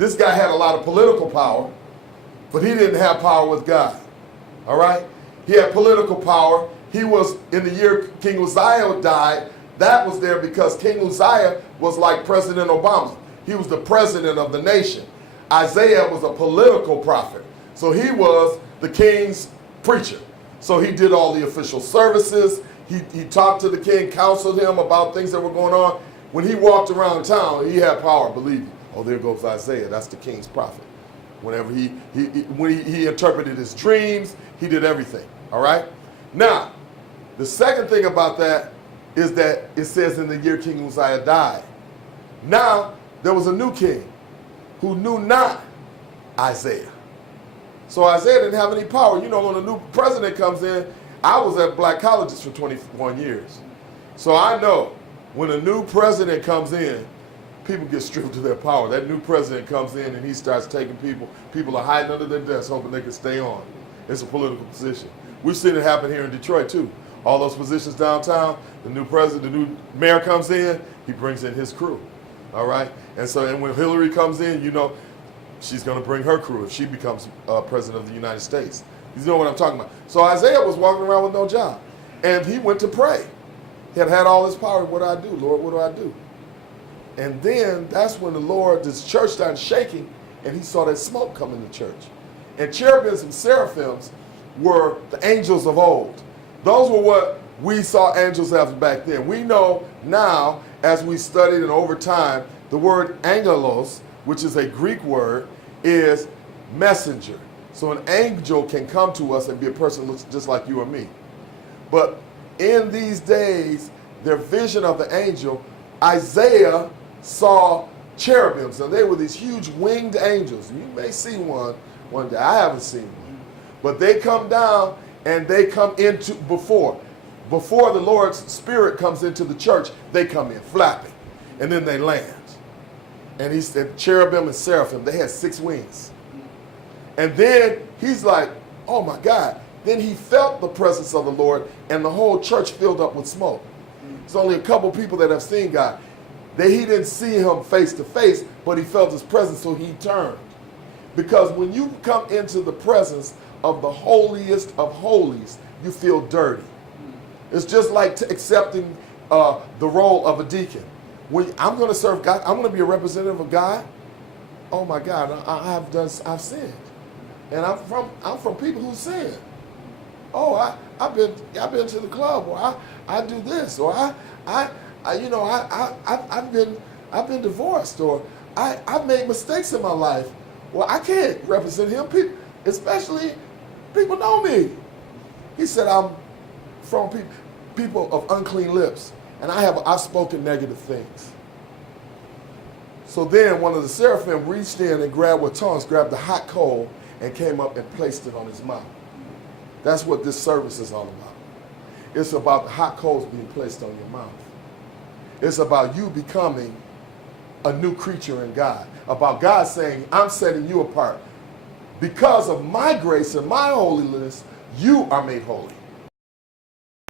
This guy had a lot of political power, but he didn't have power with God. All right? He had political power. He was, in the year King Uzziah died, that was there because King Uzziah was like President Obama. He was the president of the nation. Isaiah was a political prophet. So he was the king's preacher. So he did all the official services. He talked to the king, counseled him about things that were going on. When he walked around town, he had power, believe me. Oh, there goes Isaiah. That's the king's prophet. Whenever when he interpreted his dreams, he did everything. All right? Now, the second thing about that is that it says in the year King Uzziah died. Now, there was a new king who knew not Isaiah. So Isaiah didn't have any power. You know, when a new president comes in, I was at black colleges for 21 years. So I know when a new president comes in, people get stripped of their power. That new president comes in and he starts taking people are hiding under their desks hoping they can stay on. It's a political position. We've seen it happen here in Detroit too. All those positions downtown, the new president, the new mayor comes in, he brings in his crew. All right? And when Hillary comes in, you know, she's going to bring her crew if she becomes president of the United States. You know what I'm talking about. So Isaiah was walking around with no job. And he went to pray. He had all this power. What do I do, Lord? What do I do? And then that's when this church started shaking, and he saw that smoke come in the church. And cherubims and seraphims were the angels of old. Those were what we saw angels as back then. We know now, as we studied and over time, the word angelos, which is a Greek word, is messenger. So an angel can come to us and be a person who looks just like you or me. But in these days, their vision of the angel, Isaiah saw cherubims, and they were these huge winged angels. You may see one day. I haven't seen one. But they come down and they come into, before the Lord's Spirit comes into the church, they come in flapping, and then they land. And he said, cherubim and seraphim, they had 6 wings. And then he's like, oh my God. Then he felt the presence of the Lord, and the whole church filled up with smoke. There's only a couple people that have seen God. He didn't see him face to face, but he felt his presence, so he turned. Because when you come into the presence of the holiest of holies, you feel dirty. It's just like accepting the role of a deacon. When I'm going to serve God, I'm going to be a representative of God. Oh my God, I've sinned, and I'm from people who sin. Oh, I've been to the club, or I do this, or I've been divorced, or I've made mistakes in my life. Well, I can't represent him. Especially people know me. He said, I'm from people of unclean lips, and I've spoken negative things. So then one of the seraphim reached in and grabbed with tongues, grabbed the hot coal, and came up and placed it on his mouth. That's what this service is all about. It's about the hot coals being placed on your mouth. It's about you becoming a new creature in God. About God saying, I'm setting you apart. Because of my grace and my holiness, you are made holy.